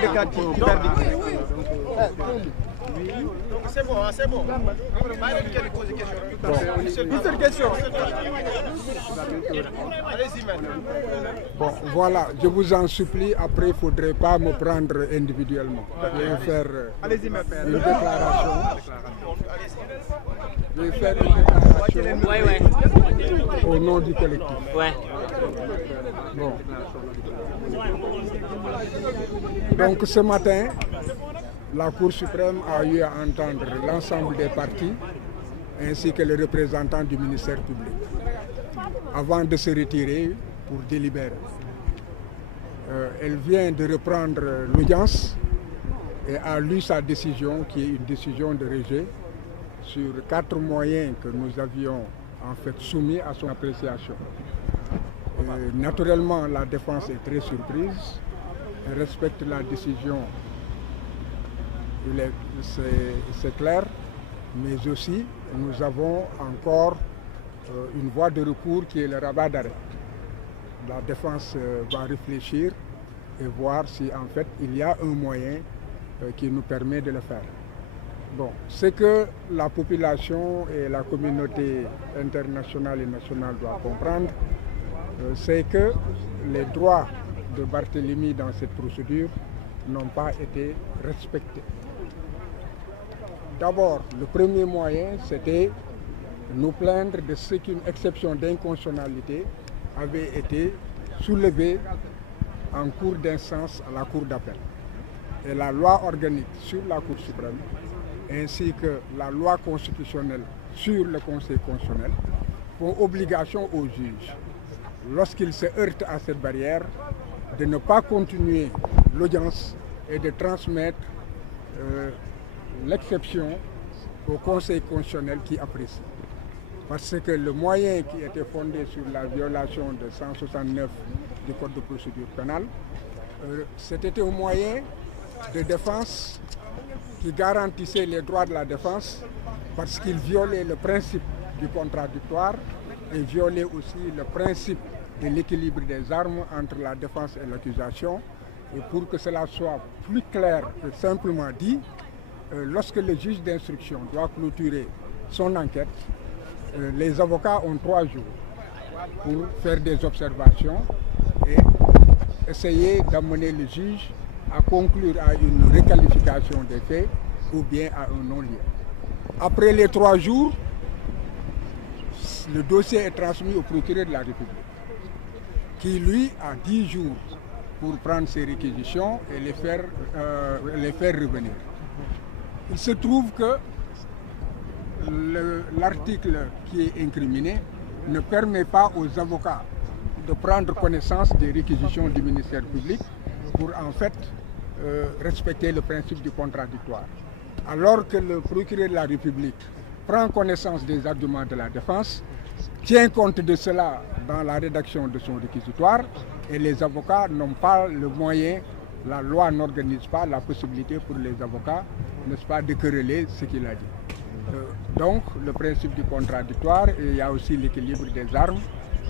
du verdict. C'est bon, c'est bon. Une seule question. Allez-y maintenant. Bon, voilà, je vous en supplie, après il ne faudrait pas me prendre individuellement. Je vais faire une déclaration. Je vais faire une déclaration au nom du collectif. Ouais. Bon. Donc ce matin, la Cour suprême a eu à entendre l'ensemble des partis ainsi que les représentants du ministère public avant de se retirer pour délibérer. Elle vient de reprendre l'audience et a lu sa décision qui est une décision de rejet sur 4 moyens que nous avions en fait soumis à son appréciation. Naturellement, la défense est très surprise. Elle respecte la décision, c'est clair, mais aussi nous avons encore une voie de recours qui est le rabat d'arrêt. La défense va réfléchir et voir si en fait il y a un moyen qui nous permet de le faire. Bon, ce que la population et la communauté internationale et nationale doivent comprendre, c'est que les droits de Barthélemy dans cette procédure n'ont pas été respectés. D'abord, le premier moyen, c'était nous plaindre de ce qu'une exception d'inconstitutionnalité avait été soulevée en cours d'instance à la Cour d'appel. Et la loi organique sur la Cour suprême, ainsi que la loi constitutionnelle sur le Conseil constitutionnel, font obligation aux juges, lorsqu'ils se heurtent à cette barrière, de ne pas continuer l'audience et de transmettre l'exception au Conseil constitutionnel qui apprécie. Parce que le moyen qui était fondé sur la violation de 169 du Code de procédure pénale, c'était un moyen de défense qui garantissait les droits de la défense parce qu'il violait le principe du contradictoire et violait aussi le principe de l'équilibre des armes entre la défense et l'accusation. Et pour que cela soit plus clair et simplement dit, lorsque le juge d'instruction doit clôturer son enquête, les avocats ont 3 jours pour faire des observations et essayer d'amener le juge à conclure à une requalification des faits ou bien à un non-lieu. Après les 3 jours, le dossier est transmis au procureur de la République, qui lui a 10 jours pour prendre ses réquisitions et les faire revenir. Il se trouve que l'article qui est incriminé ne permet pas aux avocats de prendre connaissance des réquisitions du ministère public pour en fait respecter le principe du contradictoire. Alors que le procureur de la République prend connaissance des arguments de la défense, tient compte de cela dans la rédaction de son réquisitoire et les avocats n'ont pas le moyen, la loi n'organise pas la possibilité pour les avocats, n'est-ce pas, de quereller ce qu'il a dit. Donc le principe du contradictoire, et il y a aussi l'équilibre des armes,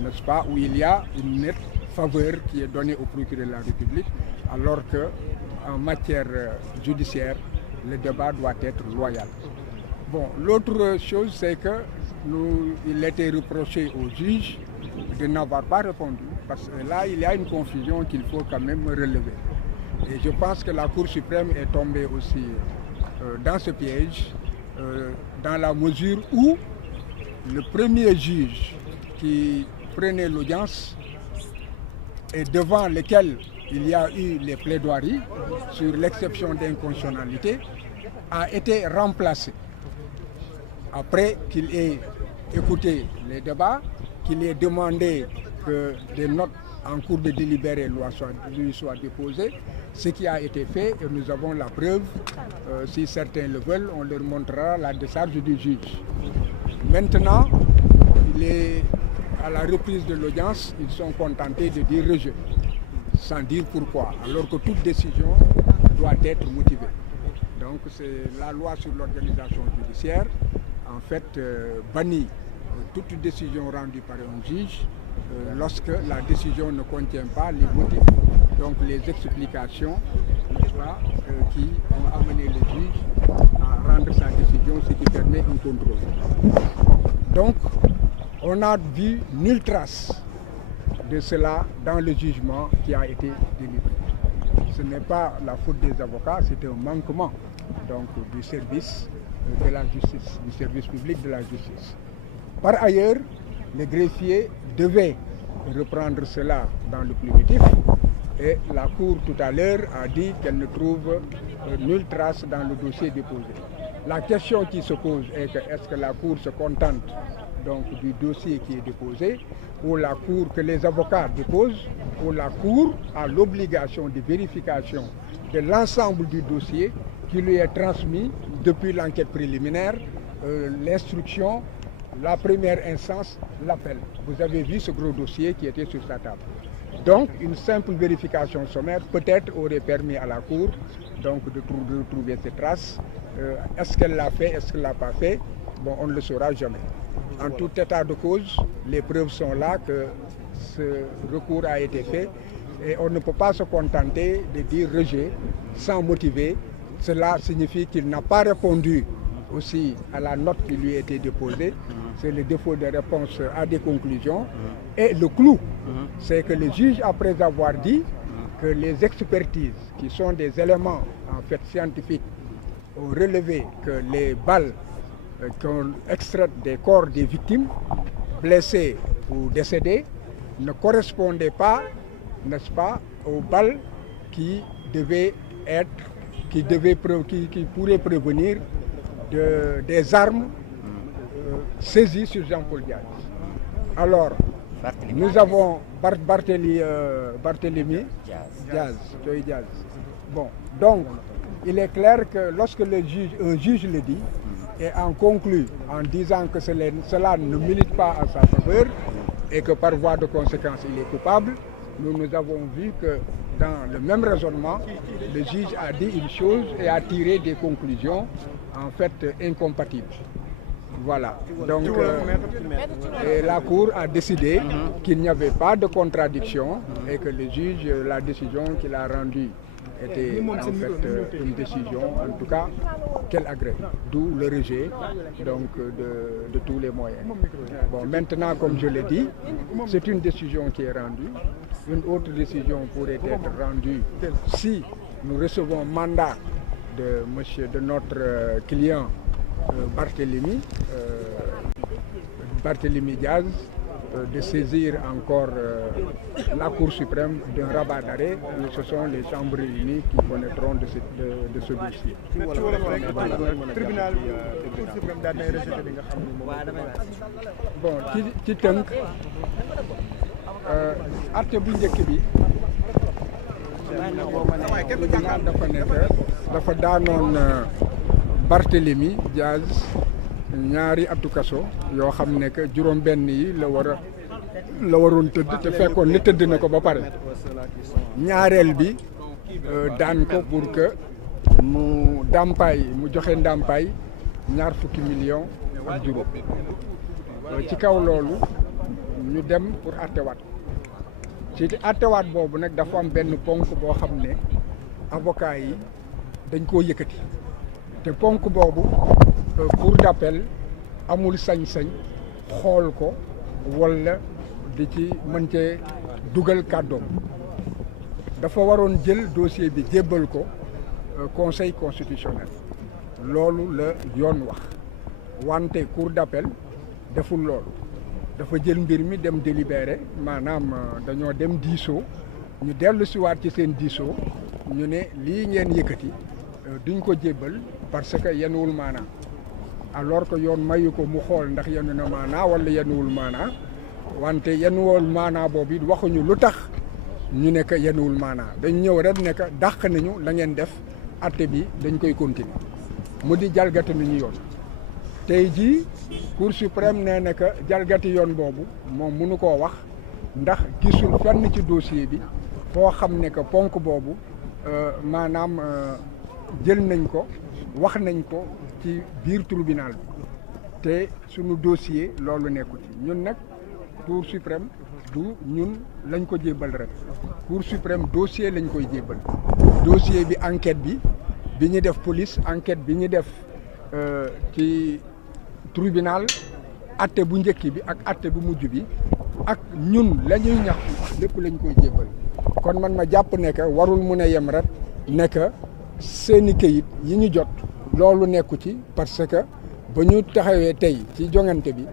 n'est-ce pas, où il y a une nette faveur qui est donnée au procureur de la République, alors qu'en matière judiciaire, le débat doit être loyal. Bon, l'autre chose, c'est que il était reproché au juge de n'avoir pas répondu, parce que là, il y a une confusion qu'il faut quand même relever. Et je pense que la Cour suprême est tombée aussi dans ce piège, dans la mesure où le premier juge qui prenait l'audience et devant lequel il y a eu les plaidoiries sur l'exception d'inconstitutionnalité a été remplacé. Après qu'il ait écouté les débats, qu'il ait demandé que des notes en cours de délibéré lui soient déposées, ce qui a été fait et nous avons la preuve. Si certains le veulent, on leur montrera la décharge du juge. Maintenant, à la reprise de l'audience, ils sont contentés de dire rejet, sans dire pourquoi, alors que toute décision doit être motivée. Donc c'est la loi sur l'organisation judiciaire, en fait, bannit toute décision rendue par un juge lorsque la décision ne contient pas les motifs, donc les explications pas, qui ont amené le juge à rendre sa décision, ce qui permet un contrôle. Donc, on n'a vu nulle trace de cela dans le jugement qui a été délivré. Ce n'est pas la faute des avocats, c'est un manquement donc, du service de la justice, du service public de la justice. Par ailleurs, le greffier devait reprendre cela dans le pluvitif et la Cour tout à l'heure a dit qu'elle ne trouve nulle trace dans le dossier déposé. La question qui se pose est que est-ce que la Cour se contente donc, du dossier qui est déposé ou la Cour que les avocats déposent ou la Cour a l'obligation de vérification de l'ensemble du dossier qui lui est transmis depuis l'enquête préliminaire, l'instruction, la première instance, l'appel. Vous avez vu ce gros dossier qui était sur sa table. Donc, une simple vérification sommaire peut-être aurait permis à la Cour donc, de trouver ces traces. Est-ce qu'elle l'a fait, est-ce qu'elle ne l'a pas fait? Bon, on ne le saura jamais. En tout état de cause, les preuves sont là que ce recours a été fait et on ne peut pas se contenter de dire rejet sans motiver. Cela signifie qu'il n'a pas répondu aussi à la note qui lui a été déposée. C'est le défaut de réponse à des conclusions. Et le clou, c'est que le juge, après avoir dit que les expertises, qui sont des éléments en fait scientifiques, ont relevé que les balles qu'on extrait des corps des victimes, blessés ou décédés, ne correspondaient pas, n'est-ce pas, aux balles qui devaient être, qui pourraient prévenir des armes saisies sur Jean-Paul Diaz. Alors, nous avons Barthélémy Diaz. Bon, donc, il est clair que lorsque un juge le dit, et en conclut en disant que cela ne milite pas à sa faveur et que par voie de conséquence il est coupable, nous avons vu que dans le même raisonnement, le juge a dit une chose et a tiré des conclusions en fait incompatibles. Voilà. Donc, et la Cour a décidé qu'il n'y avait pas de contradiction et que le juge, la décision qu'il a rendue était en fait une décision, en tout cas, qu'elle agrée. D'où le rejet donc, de tous les moyens. Bon, maintenant, comme je l'ai dit, c'est une décision qui est rendue. Une autre décision pourrait être rendue si nous recevons mandat de notre client Barthélémy Diaz de saisir encore la Cour suprême d'un rabat d'arrêt. Ce sont les chambres réunies qui connaîtront de ce dossier. Bon, ci tënk atte bu njëkk bi tribunal dafa nekk dafa daanoon Barthélémy Diaz ñaari atu kaso yoo xam ne que juróom-benn yi la waroon tëdd te fekkoon ne tëdd na ko ba pare ñaareel bi daan ko pour que mu joxe ndàmpaay $20 millions ak juróom ci kaw loolu ñu dem pour attewaat ci attewaat boobu nag dafa am benn ponk boo xam ne avocat yi dañ koo yëkkati te ponk boobu cour d'appel amul sañ-sañ xool ko walla di ci mën cee dugal kàddoom dafa waroon jël dossier bi jébbal ko conseil constitutionnel loolu la yoon wax wante cour d'appel deful loolu dafa jël mbir mi dem délibéré maanaam dañoo dem diisoo ñu dellu siwaat ci seen diisoo ñu ne lii ngeen yëkkati duñ ko jébbal parce que yenuwul maanaa alors que yoon mayu ko mu xool ndax yenu na maanaa wala yenuwul maanaa wante yenuwul maanaa boobu it waxuñu lu tax ñu ne que yenuwul maanaa dañ ñëw rek ne que dàq nañu la ngeen def atte bi dañ koy continuer mu di jalgati nañu yoon tey jii Cour suprême nee na que jalgati yoon boobu moom mënu koo wax ndax gisul fenn ci dossier bi foo xam ne que ponk boobu maanaam jël nañ ko wax nañ ko ci biir tribunal bi te sunu dossier loolu nekku ci ñun nag Cour suprême du ñun lañ ko jébbal rek Cour suprême dossier lañ koy jébbal dossier bi enquête bi ñu def police enquête bi ñu def ci tribunal atte bu njëkk bi ak atte bu mujj bi ak ñun la ñuy ñaxtu lépp lañ koy jébbal kon man ma jàpp ne que warul mun a yem rek ne que seeni këyit yi ñu jot loolu nekku ci parce que ba ñu taxawee tey ci joŋante bi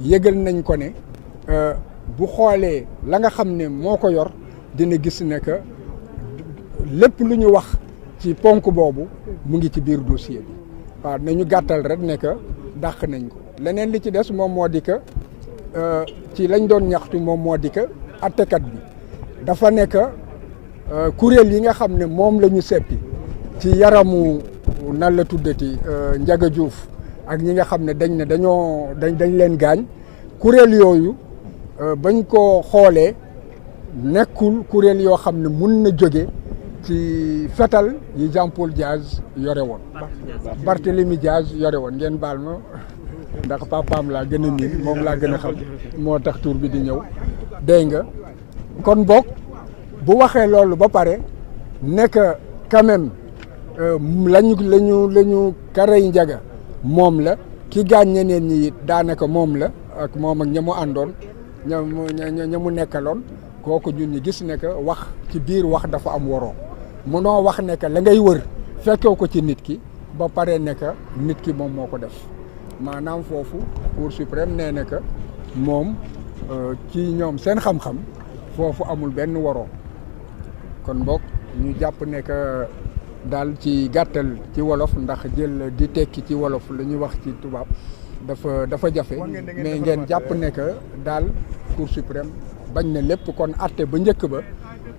yëgal nañ ko ne bu xoolee la nga xam ne moo ko yor dina gis ne que lépp lu ñu wax ci ponk boobu mu ngi ci biir dossier bi waaw nañu gàttal rek ne que dàq nañ ko leneen li ci des moom moo di que ci lañ doon ñaxtu moom moo di que attekat bi dafa nekk kuréel yi nga xam ne moom la ñu seppi ci yaramu nan la tuddati Ndiaga Diouf ak ñi nga xam ne dañ ne dañ leen gaañ kuréel yooyu bañ ko xoolee nekkul kuréel yoo xam ne mun na jóge ci fetal yi Jean Paul Diaz yore woon Barthélemy Diaz yore woon ngeen baal ma ndax papaam laa gën a miin moom laa gën a xam moo tax tur bi di ñëw dégg nga kon boog bu waxee loolu ba pare nekk quand même lañu Karay Ndiaga moom la ki gaañ ñeneen ñi it daanaka moom la ak moom ak ña mu àndoon ña mu nekkaloon kooku ñun ñi gis ne que wax ci biir wax dafa am waroo munoo wax ne que la ngay wër fekkee ko ci nit ki ba pare ne que nit ki moom moo ko def maanaam foofu Cour suprême nee na que moom ci ñoom seen xam-xam foofu amul benn waroo kon boog ñu jàpp ne que daal ci gàttal ci wolof ndax jël di tekki ci wolof la ñuy wax ci tubaab dafa jafe mais ngeen jàpp ne que daal Cour suprême bañ na lépp kon atte ba njëkk ba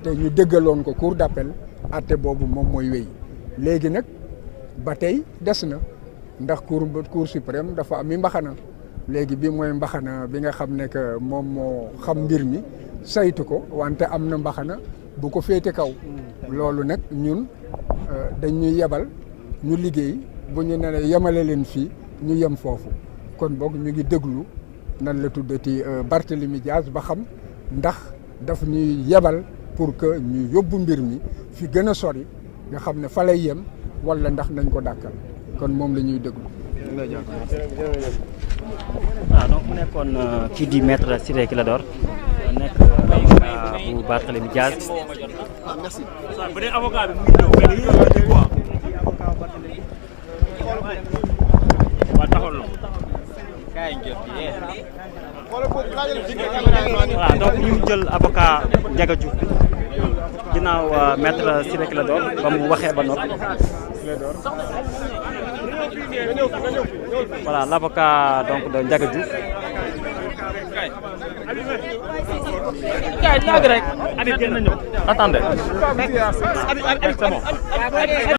te ñu déggaloon ko cour d'appel atte boobu moom mooy wéy léegi nag ba tey des na ndax cour suprême dafa am i mbaxana léegi bi mooy mbaxana bi nga xam ne que moom moo xam mbir mi saytu ko wante am na mbaxana bu ko féete kaw loolu nag ñun dañuy yebal ñu liggéey bu ñu ne yemale leen fii ñu yem foofu kon boog ñu ngi déglu nan la tuddati Barthélemy Diaz ba xam ndax daf ñuy yebal pour que ñu yóbbu mbir mi fi gën a sori nga xam ne fa lay yem wala ndax nañ ko dàkkal kon moom la ñuy déglu. waaw donc mu nekkoon kii di maître Ciré Clédor nekk avocat bu Barthélemy Diaz. Merci. bu dee avocat bi mu ngi ñëw mais dañuy ñëw quoi. waaw taxawal na. voilà donc ñu jël avocat Ndiaga Diouf ginnaaw maître Ciré Clédor ba mu waxee ba noppi. Voilà l'avocat donc de Ndiaga Diouf. Attendez.